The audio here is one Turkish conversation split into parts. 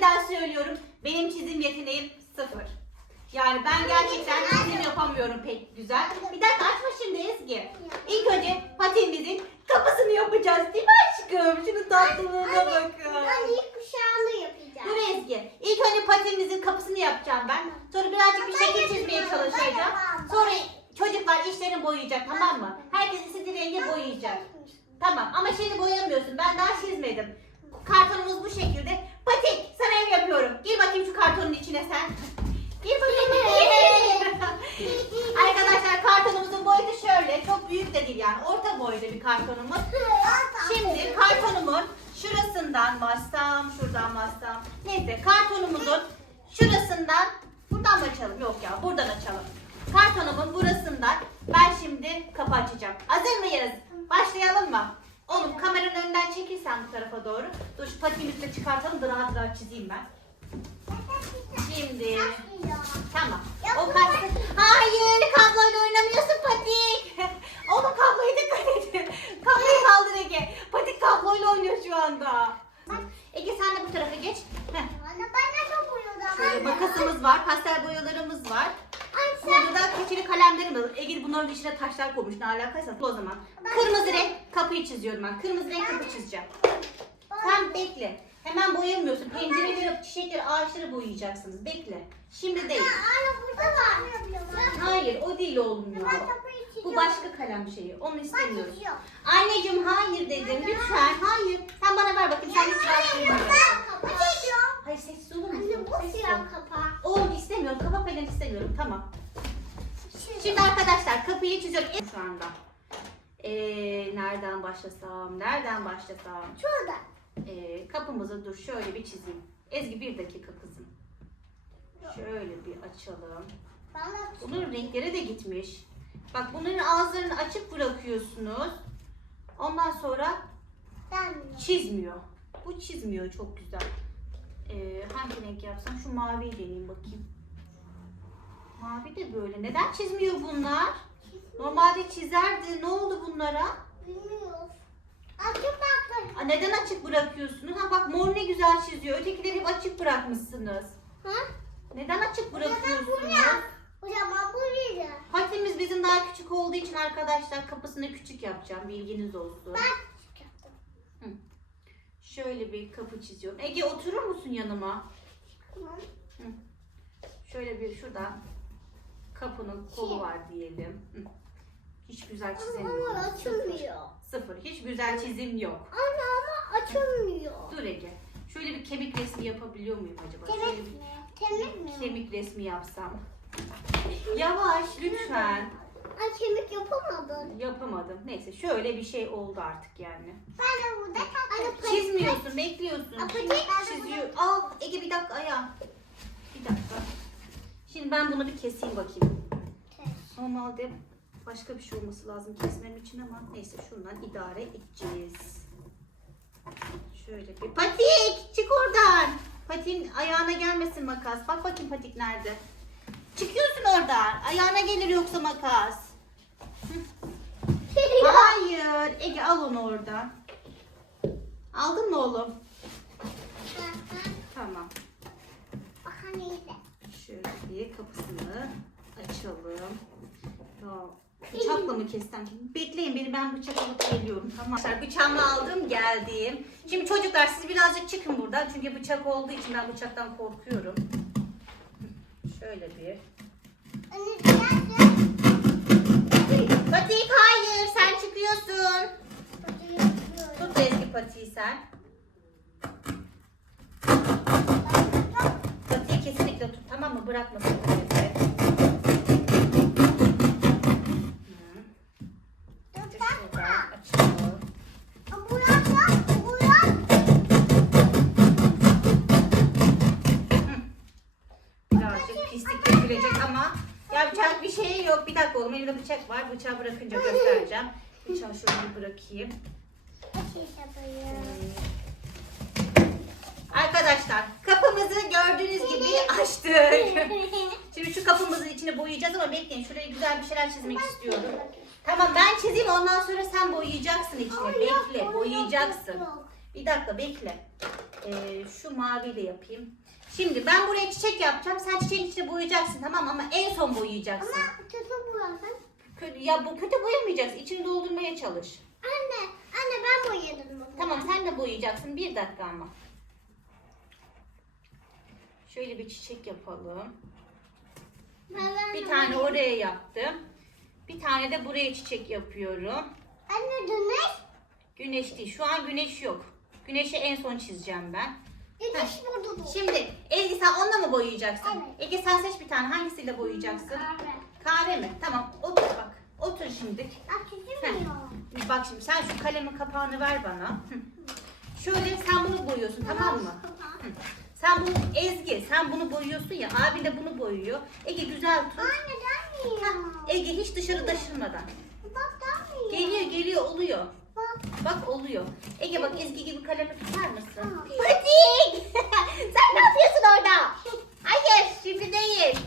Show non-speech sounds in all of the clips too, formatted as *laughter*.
daha söylüyorum. Benim çizim yeteneğim sıfır. Yani ben gerçekten çizim yapamıyorum pek güzel. Bir dakika açma şimdi Ezgi. İlk önce patenimizin kapısını yapacağız değil mi aşkım? Şunun tatlılığına bakın. Ben ilk kuşağını yapacağım. Dur Ezgi. İlk önce patenimizin kapısını yapacağım ben. Sonra birazcık bir şekil çizmeye çalışacağım. Sonra çocuklar işlerini boyayacak tamam mı? Herkes istediği rengi boyayacak. Tamam ama şimdi boyamıyorsun. Ben daha çizmedim. Kartonumuz bu şekilde. Patik yapıyorum. Gir bakayım şu kartonun içine sen. Gir bakayım. Arkadaşlar kartonumuzun boyutu şöyle. Çok büyük de değil yani. Orta boyda bir kartonumuz. Şimdi kartonumun şurasından bassam, şuradan bassam. Neyse kartonumuzun şurasından buradan mı açalım? Yok ya buradan açalım. Kartonumun burasından ben şimdi kapı açacağım. Hazır mıyız? Başlayalım mı? Oğlum kameranın önünden çekilsen bu tarafa doğru. Dur şu patiğimizi de çıkartalım da rahat rahat çizeyim ben. Şimdi tamam. O kaçtı. Hayır kabloyla oynamıyorsun patik. *laughs* Oğlum kabloya dikkat edin. *laughs* Kabloyu kaldır Ege. Patik kabloyla oynuyor şu anda. Ege sen de bu tarafa geç. Heh. Şöyle makasımız var, pastel boyalarımız var. Burada da keçeli kalemlerim var. Ege bunların içine taşlar koymuş. Ne alakaysa o zaman. Kırmızı renk kapıyı çiziyorum ben. Kırmızı renk kapı çizeceğim. Sen bekle. Hemen boyamıyorsun. Pencereleri, çiçekleri, ağaçları boyayacaksınız. Bekle. Şimdi değil. Anne burada var. Hayır o değil kapıyı çiziyorum. Bu başka kalem şeyi. Onu istemiyorum. Anneciğim hayır dedim. Lütfen hayır. Sen bana ver bakayım. Sen hiç rahat Anne durmuyorsun. ben kapı çiziyorum. Hayır sessiz olur Anne musun? bu Sessiz ol. siyah kapağı. Oğlum istemiyorum. Kapa falan istemiyorum. Tamam. Şimdi arkadaşlar kapıyı çiziyorum. Şu anda. Ee, nereden başlasam? Nereden başlasam? Şurada. Ee, kapımızı dur şöyle bir çizeyim. Ezgi bir dakika kızım. Şöyle bir açalım. Bunun renkleri de gitmiş. Bak bunların ağızlarını açık bırakıyorsunuz. Ondan sonra çizmiyor. Bu çizmiyor çok güzel. Ee, hangi renk yapsam? Şu maviyi deneyeyim bakayım. Mavi de böyle. Neden çizmiyor bunlar? Normalde çizerdi. Ne oldu bunlara? bilmiyorum. Açık baktım. Aa, neden açık bırakıyorsunuz? Ha bak mor ne güzel çiziyor. Ötekileri hep açık bırakmışsınız. Ha? Neden açık Neden bu bırakıyorsunuz? ya? O zaman bu neydi? Patimiz bizim daha küçük olduğu için arkadaşlar kapısını küçük yapacağım. Bilginiz olsun. Ben küçük yaptım. Şöyle bir kapı çiziyorum. Ege oturur musun yanıma? Tamam. Şöyle bir şurada kapının kolu var diyelim. Hı. Hiç güzel Ama çizemiyorum. açılmıyor. Sıfır. Hiç güzel çizim yok. Anne ama açılmıyor. Dur Ege. Şöyle bir kemik resmi yapabiliyor muyum acaba? Şöyle bir mi? Temik mi? kemik resmi yapsam. Yavaş lütfen. Ay kemik yapamadın. Yapamadım. Neyse şöyle bir şey oldu artık yani. Ben de burada Anne Çizmiyorsun, bekliyorsun. Şimdi çiziyor. Al Ege bir dakika ayağım. Bir dakika. Şimdi ben bunu bir keseyim bakayım. Normalde başka bir şey olması lazım kesmem için ama neyse şundan idare edeceğiz. Şöyle bir patik çık oradan. Patiğin ayağına gelmesin makas. Bak bakayım patik nerede. Çıkıyorsun oradan. Ayağına gelir yoksa makas. Hayır. Ege al onu oradan. Aldın mı oğlum? Tamam. Şöyle bir kapısını açalım. Ya, bıçakla mı kessem? Bekleyin beni ben bıçak alıp geliyorum. Tamam. Arkadaşlar bıçağımı aldım geldim. Şimdi çocuklar siz birazcık çıkın buradan. Çünkü bıçak olduğu için ben bıçaktan korkuyorum. Şöyle bir. Patik hayır sen çıkıyorsun. Tut eski patiği sen. Patiği kesinlikle tut tamam mı? Bırakma sakın evi. Hı. Dur Şuradan bakma. açalım. Burak bak. Burak. Birazcık pislik getirecek ama yapacak bir şey yok. Bir dakika oğlum elimde bıçak var. Bıçağı bırakınca göstereceğim. Bıçağı şöyle bırakayım. Arkadaşlar kapımızı gördüğünüz gibi açtık. *laughs* Şimdi şu kapımızın içine boyayacağız ama bekleyin. Şuraya güzel bir şeyler çizmek istiyorum. Tamam ben çizeyim ondan sonra sen boyayacaksın içine. Bekle boyayacaksın. Bir dakika bekle. Ee, şu maviyle yapayım. Şimdi ben buraya çiçek yapacağım. Sen çiçeğin içine boyayacaksın tamam ama en son boyayacaksın. Ama kötü boyadın. Kötü, ya bu kötü boyamayacaksın. İçini doldurmaya çalış. Anne, anne ben boyadım bunu. Tamam sen de boyayacaksın. Bir dakika ama. Şöyle bir çiçek yapalım. Ben- Bir tane boyadım. oraya yaptım. Bir tane de buraya çiçek yapıyorum. Anne güneş. Güneş değil. Şu an güneş yok. Güneşi en son çizeceğim ben. Güneş burada bu. Şimdi Ezgi sen onunla mı boyayacaksın? Evet. Ege sen seç bir tane. Hangisiyle boyayacaksın? Kahve. Kahve mi? Tamam. Otur bak. Otur şimdi. Aa, çizilmiyor. Bak şimdi sen şu kalemin kapağını ver bana. Hı. Şöyle sen bunu boyuyorsun tamam mı? Hı. Sen bunu Ezgi sen bunu boyuyorsun ya abin de bunu boyuyor. Ege güzel tut. Anne gelmiyor. Ege hiç dışarı taşınmadan. Bak gelmiyor. Geliyor geliyor oluyor. Bak. Oluyor. Ege bak Ezgi gibi kalemi tutar mısın? Pratik! *laughs* Sen ne yapıyorsun orada? Hayır şimdi değil.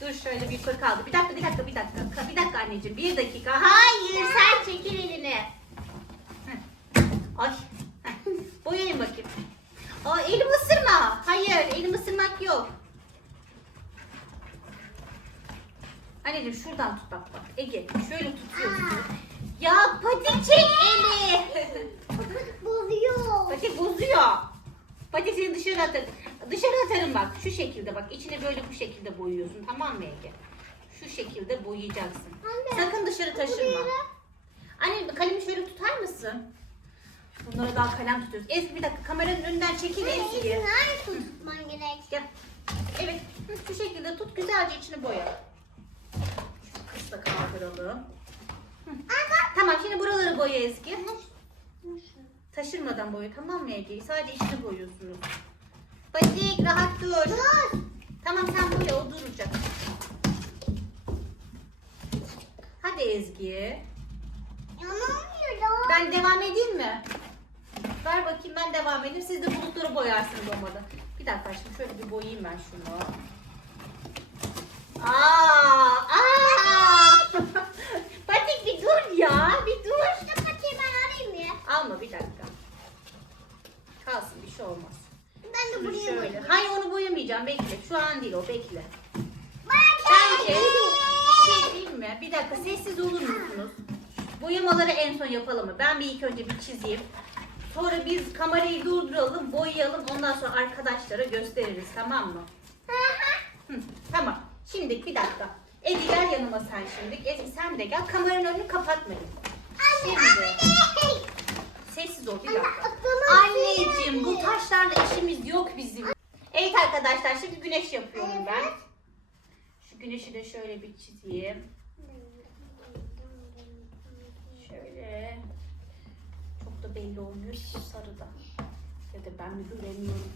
Dur şöyle bir yukarı kaldı. Bir dakika bir dakika bir dakika. Bir dakika anneciğim bir dakika. Hayır sen çekil elini. Ay. Boyayın bakayım. Aa, elim ısırma. Hayır elim ısırmak yok. Anneciğim şuradan tut bak bak. Ege şöyle tutuyorsun. Ya patik çek eli. Bozuyor. patik bozuyor. Patik seni dışarı atarım. Dışarı atarım bak. Şu şekilde bak. İçine böyle bu şekilde boyuyorsun. Tamam mı Ege? Şu şekilde boyayacaksın. Anne, Sakın dışarı taşırma. Anne kalemi şöyle tutar mısın? Bunlara daha kalem tutuyoruz. Ezgi bir dakika kameranın önünden çekil Ezgi. Nerede tutman gerek? Gel. Evet. Şu şekilde tut. Güzelce içini boya. Şu kısla kaldıralım. Tamam şimdi buraları boya Ezgi. Taşırmadan boya tamam mı Ege? Sadece içini boyuyorsunuz. Patik rahat dur. Dur. Tamam sen boya o duracak. Hadi Ezgi. Yanılmıyor da. Ben devam edeyim mi? Ver bakayım ben devam edeyim. Siz de bulutları boyarsınız olmadı. Bir dakika şimdi şöyle bir boyayayım ben şunu. Aa. Patik bir dur ya, bir dur. Şu patiği ben arayayım ya. Alma bir dakika. Kalsın bir şey olmaz. Ben de buraya şöyle. boyayayım. Hayır onu boyamayacağım bekle. Şu an değil o bekle. Bence bir şey değil mi? Bir dakika sessiz olur musunuz? Boyamaları en son yapalım mı? Ben bir ilk önce bir çizeyim. Sonra biz kamerayı durduralım, boyayalım. Ondan sonra arkadaşlara gösteririz tamam mı? Hı, tamam. Şimdi bir dakika. Ege gel yanıma sen şimdi. Ezgi sen de gel. Kameranın önünü kapatmayın. Şimdi. Sessiz ol bir dakika. Anneciğim bu taşlarla işimiz yok bizim. Evet arkadaşlar şimdi güneş yapıyorum ben. Şu güneşi de şöyle bir çizeyim. Şöyle. Çok da belli olmuyor sarıda. Ya da ben mi göremiyorum.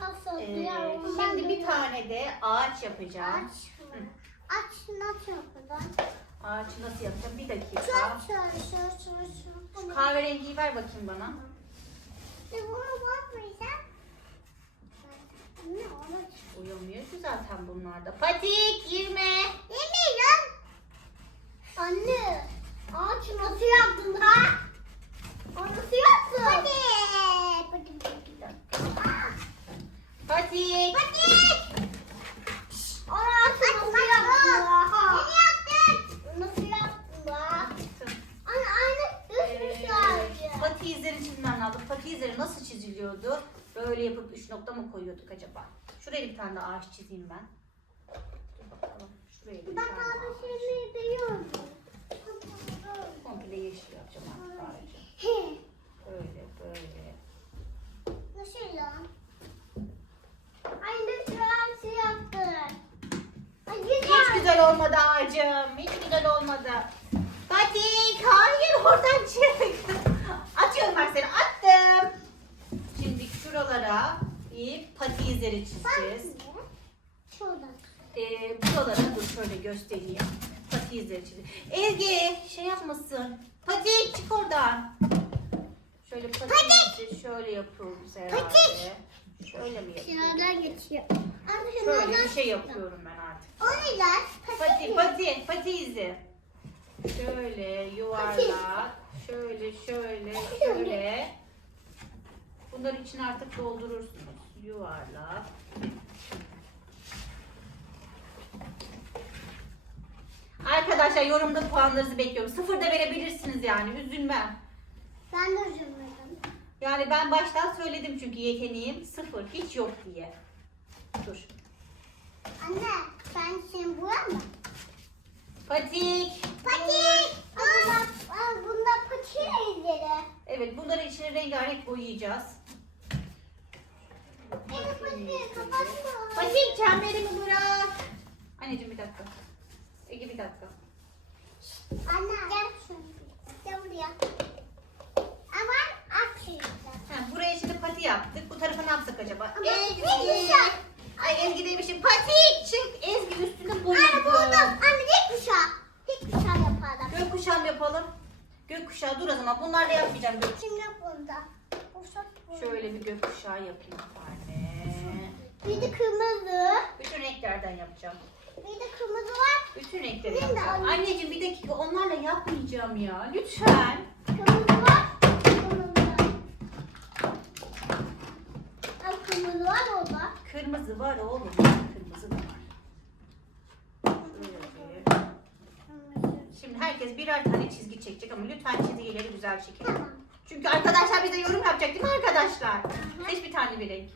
Asıl Ee, şimdi bir tane de ağaç yapacağım. Aç. Aç nasıl yapacağım? Ağaç nasıl yapacağım? Bir dakika. şu kahverengiyi ver bakayım bana. Bunu bakmayacağım. Uyumuyor ki zaten bunlarda. Patik girme. Yemiyorum. Anne. Ağaç nasıl yaptın ha? O nasıl yaptın? Hadi. Hadi. Bir dakika. Patik. Hadi. Ağaç nasıl yaptın ha? Ne yaptın? Nasıl yaptın ha? Anne aynı düşmüş Ee, ağacı. pati izleri çizmem izleri nasıl çiziliyordu? Böyle yapıp üç nokta mı koyuyorduk acaba? Şuraya bir tane de ağaç çizeyim ben. Dur bakalım. Şuraya bir tane ağaç. kardeşimi biliyorum. Komple yeşil yapacağım artık ağacı. Böyle böyle. Nasıl ya? Anne şu ağacı yaptın. Ay Hiç güzel. güzel olmadı ağacım. Hiç güzel olmadı. Patik hayır oradan çık. Atıyorum ben seni attım. Şimdi şuralara bir pati izleri çizeceğiz. Ee, buralara dur şöyle göstereyim. Pati izleri çizeceğiz. Ezgi şey yapmasın. Patik çık oradan. Şöyle pati izi şöyle yapıyoruz herhalde. Patik. Şöyle mi yapıyoruz? Şuradan geçiyor. Şöyle bir şey yapıyorum ben artık. O neden? Pati, pati, pati izi. Şöyle yuvarlak. Şöyle, şöyle, şöyle. Bunları içine artık doldurursunuz. Yuvarlak. Arkadaşlar yorumda puanlarınızı bekliyorum. Sıfır da verebilirsiniz yani. Üzülmem. Ben de üzülmedim. Yani ben baştan söyledim çünkü yeteneğim sıfır. Hiç yok diye. Dur. Anne sen şimdi boya mı? Patik. Patik. Bunda, aa, bunda patik izleri. Evet bunları içine rengarenk boyayacağız. Patik çemberimi bırak. Anneciğim bir dakika. Ege bir dakika. Anne gel şunu. Gel buraya. Ama şunu. Ha, buraya şimdi pati yaptık. Bu tarafa ne yapsak acaba? Ama Ezgi. ne güzel. Ay Ezgi demişim. Patik çık. Ezgi üstünü Anne boyadı. buldum. Anne dik kuşağı. Dik kuşağı yapalım. Gökkuşağı mı yapalım? Gökkuşağı dur o zaman. Bunlar da yapmayacağım. Gök. Şimdi bunda. Şöyle bir gökkuşağı yapayım bir tane. Bir de kırmızı. Bütün renklerden yapacağım. Bir de kırmızı var. Bütün renkleri Benim de yapacağım. anne. Anneciğim bir dakika onlarla yapmayacağım ya. Lütfen. Kırmızı var. Kırmızı. Ay kırmızı var orada. Kırmızı var oğlum. Kırmızı da var. Şöyle. Şimdi herkes birer tane çizgi çekecek ama lütfen çizgileri güzel çekin. Tamam. Çünkü arkadaşlar bize yorum yapacak değil mi arkadaşlar? Seç bir tane bir renk.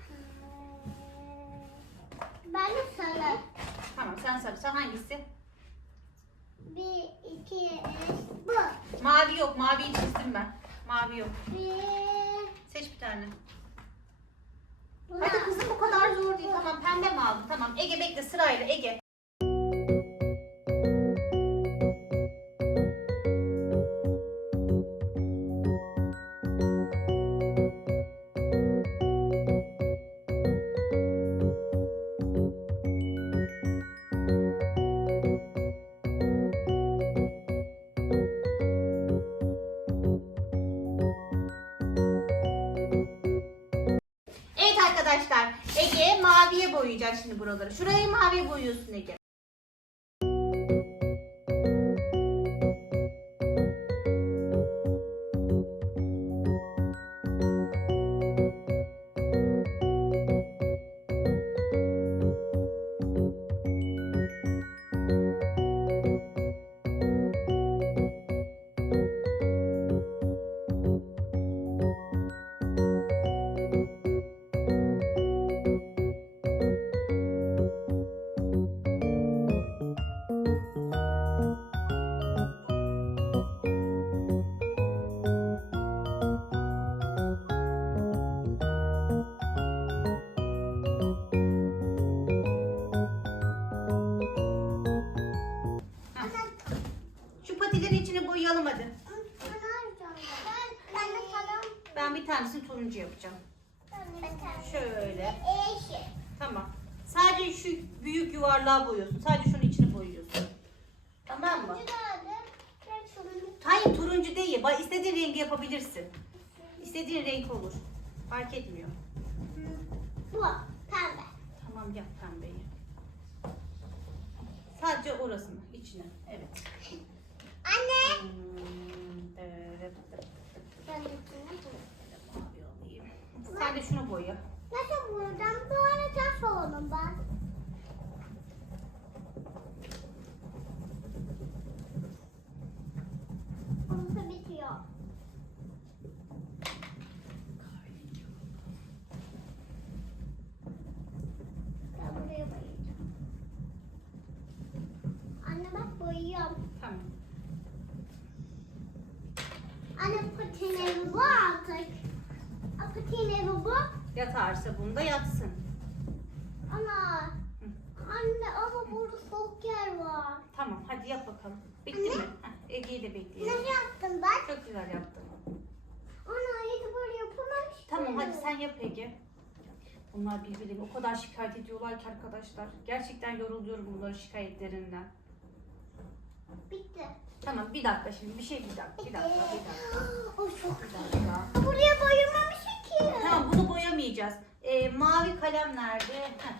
Ben sarı. Tamam sen sarısı hangisi? Bir, iki, üç, bu. Mavi yok. Maviyi çizdim ben. Mavi yok. Bir, Seç bir tane. buna. Hadi kızım bu kadar zor değil. Tamam pembe mi aldın? Tamam Ege bekle sırayla Ege. Evet arkadaşlar Ege maviye boyayacak şimdi buraları. Şurayı maviye boyuyorsun Ege. Şu patilerin içine boyayalım hadi. Ben, bir tanesini turuncu yapacağım. Şöyle. Tamam. Sadece şu büyük yuvarlığa boyuyorsun. Sadece şunun içine boyuyorsun. Tamam mı? Hayır turuncu değil. Bak istediğin rengi yapabilirsin. İstediğin renk olur. Fark etmiyor. Bu. Pembe. Tamam yap pembeyi. Sadece orasını, içine. Evet. Anne. Hmm. Sen de şunu boya. Nasıl buradan böyle taş oldum ben. Burası bitiyor. Ben buraya boyayacağım. Anne bak boyuyorum. Tamam. Anne patin evi bu artık. A, Patin evi bu. Yatarsa bunda yatsın. Ana. Anne ama burada soğuk yer var. Tamam hadi yap bakalım. Bitti Anne. mi? Heh, Ege'yi de Ne bekleyelim. yaptım ben? Çok güzel yaptın. Ana hiç böyle yapamamış. Tamam hadi sen yap Ege. Bunlar birbirlerini o kadar şikayet ediyorlar ki arkadaşlar. Gerçekten yoruluyorum bunların şikayetlerinden. Bitti. Tamam bir dakika şimdi bir şey bir dakika bir dakika bir dakika. O çok Bir dakika. *gasps* Buraya boyamamış ki. Tamam bunu boyamayacağız. Ee, mavi kalem nerede? Heh.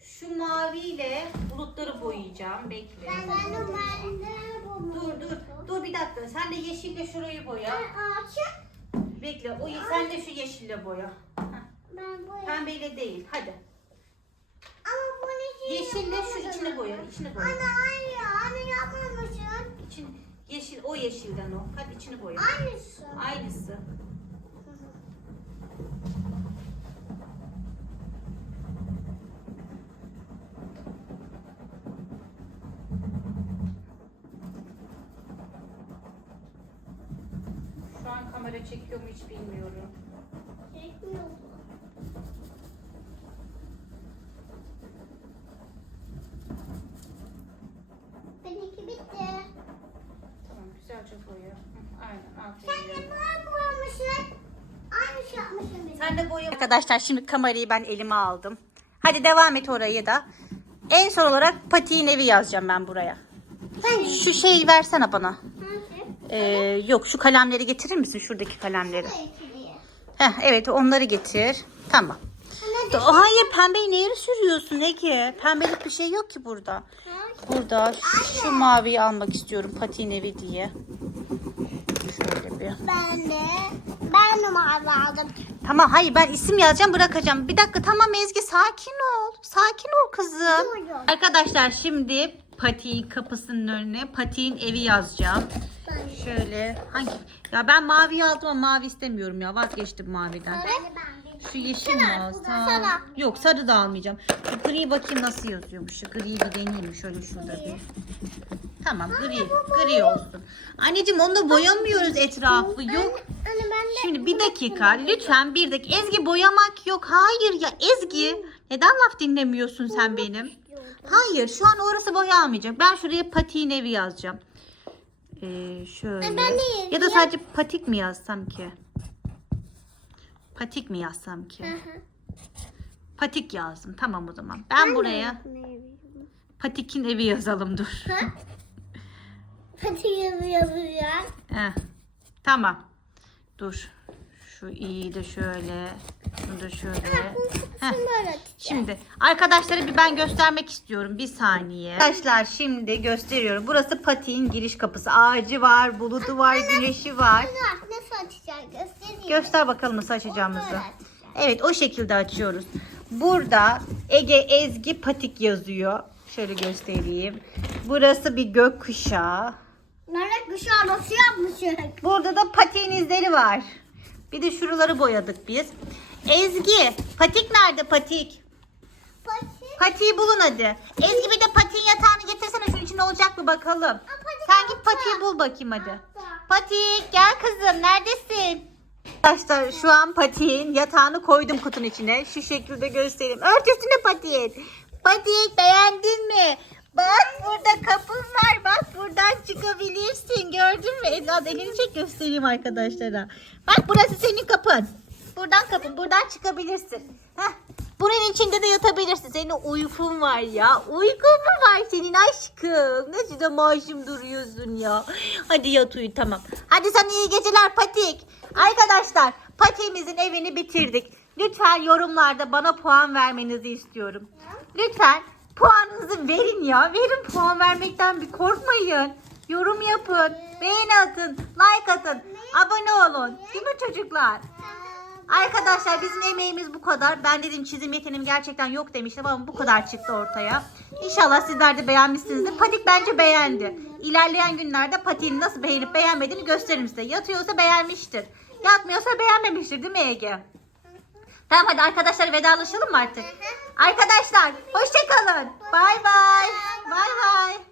Şu maviyle bulutları boyayacağım. Bekle. Ben ben de bu. Dur dur dur bir dakika. Sen de yeşille şurayı boya. Ben ağaçı bekle. O sen de şu yeşille boya. Heh, Ben bu Pembeyle değil. Hadi. Ama bunu Yeşille şu içine boya. içine boya. Anne hayır anne yapmamışsın. İçin, yeşil o yeşilden o. Hadi içini boya. Aynısı. Aynısı. Şu an kamera çekiyor mu hiç bilmiyorum. Benimki bitti. Tamam güzelce boya. Aynen Sen aferin. de böyle boyamışsın. Aynı şey yapmışsın benim. Sen de boya. Arkadaşlar şimdi kamerayı ben elime aldım. Hadi devam et orayı da. En son olarak patiğin evi yazacağım ben buraya. Ben Şu şeyi versene bana. Ee, yok şu kalemleri getirir misin? Şuradaki kalemleri. Heh, evet onları getir. Tamam. Hayır pembeyi neye sürüyorsun Ege? Pembelik bir şey yok ki burada. Burada şu maviyi almak istiyorum patiğin evi diye. Şöyle bir. ben de ben de mavi aldım. Tamam hayır ben isim yazacağım bırakacağım. Bir dakika tamam Ezgi sakin ol. Sakin ol kızım. Arkadaşlar şimdi patiğin kapısının önüne patiğin evi yazacağım. Şöyle hangi? Ya ben mavi aldım ama mavi istemiyorum ya vazgeçtim maviden. Şu yeşil mi alsam? Yok sarı da almayacağım. Şu gri bakayım nasıl yazıyormuş. Şu griyi bir deneyeyim şöyle şurada bir. Tamam gri. Gri olsun. Anneciğim onu da boyamıyoruz etrafı. Yok. Şimdi bir dakika lütfen bir dakika. Ezgi boyamak yok. Hayır ya Ezgi. Neden laf dinlemiyorsun sen benim? Hayır şu an orası boya almayacak. Ben şuraya patiğin evi yazacağım. Ee, şöyle. Ben de ya da sadece patik mi yazsam ki? Patik mi yazsam ki? Patik yazdım. Tamam o zaman. Ben buraya patikin evi yazalım dur. Pati yazıyor. Heh. Tamam. Dur. Şu iyi de şöyle. Şunu da şöyle. Heh. Şimdi arkadaşlara bir ben göstermek istiyorum. Bir saniye. Arkadaşlar şimdi gösteriyorum. Burası patiğin giriş kapısı. Ağacı var, bulutu var, güneşi var. Nasıl açacağız göstereyim. Göster bakalım nasıl açacağımızı. Evet o şekilde açıyoruz. Burada Ege Ezgi Patik yazıyor. Şöyle göstereyim. Burası bir gökkuşağı. Nerede kuşağı nasıl yapmışız? Burada da patiğin izleri var. Bir de şuraları boyadık biz. Ezgi, patik nerede patik? Pati. Patiği bulun hadi. Ezgi bir de patiğin yatağını getirsene şunun içinde olacak mı bakalım. patik Sen git patiği bul bakayım hadi. Altta. Patik gel kızım neredesin? Arkadaşlar şu an patiğin yatağını koydum kutunun içine. Şu şekilde göstereyim. Ört üstüne patiğin. Patik beğendin mi? Bak burada kapın var. Bak buradan çıkabilirsin. Gördün mü? Evlat elini çek göstereyim arkadaşlara. Bak burası senin kapın. Buradan kapın. Buradan çıkabilirsin. Heh. Bunun içinde de yatabilirsin. Senin uykun var ya. Uykun mu var senin aşkım? Nasıl da maaşım duruyorsun ya. Hadi yat uyu tamam. Hadi sana iyi geceler Patik. Arkadaşlar Patik'imizin evini bitirdik. Lütfen yorumlarda bana puan vermenizi istiyorum. Lütfen puanınızı verin ya. Verin puan vermekten bir korkmayın. Yorum yapın. Beğeni atın. Like atın. Abone olun. Değil mi çocuklar? Arkadaşlar bizim emeğimiz bu kadar. Ben dedim çizim yeteneğim gerçekten yok demiştim ama bu kadar çıktı ortaya. İnşallah sizler de beğenmişsinizdir. Patik bence beğendi. İlerleyen günlerde Patik'in nasıl beğenip beğenmediğini gösteririm size. Yatıyorsa beğenmiştir. Yatmıyorsa beğenmemiştir değil mi Ege? Tamam hadi arkadaşlar vedalaşalım mı artık? Arkadaşlar hoşçakalın. Bay bay. Bay bay.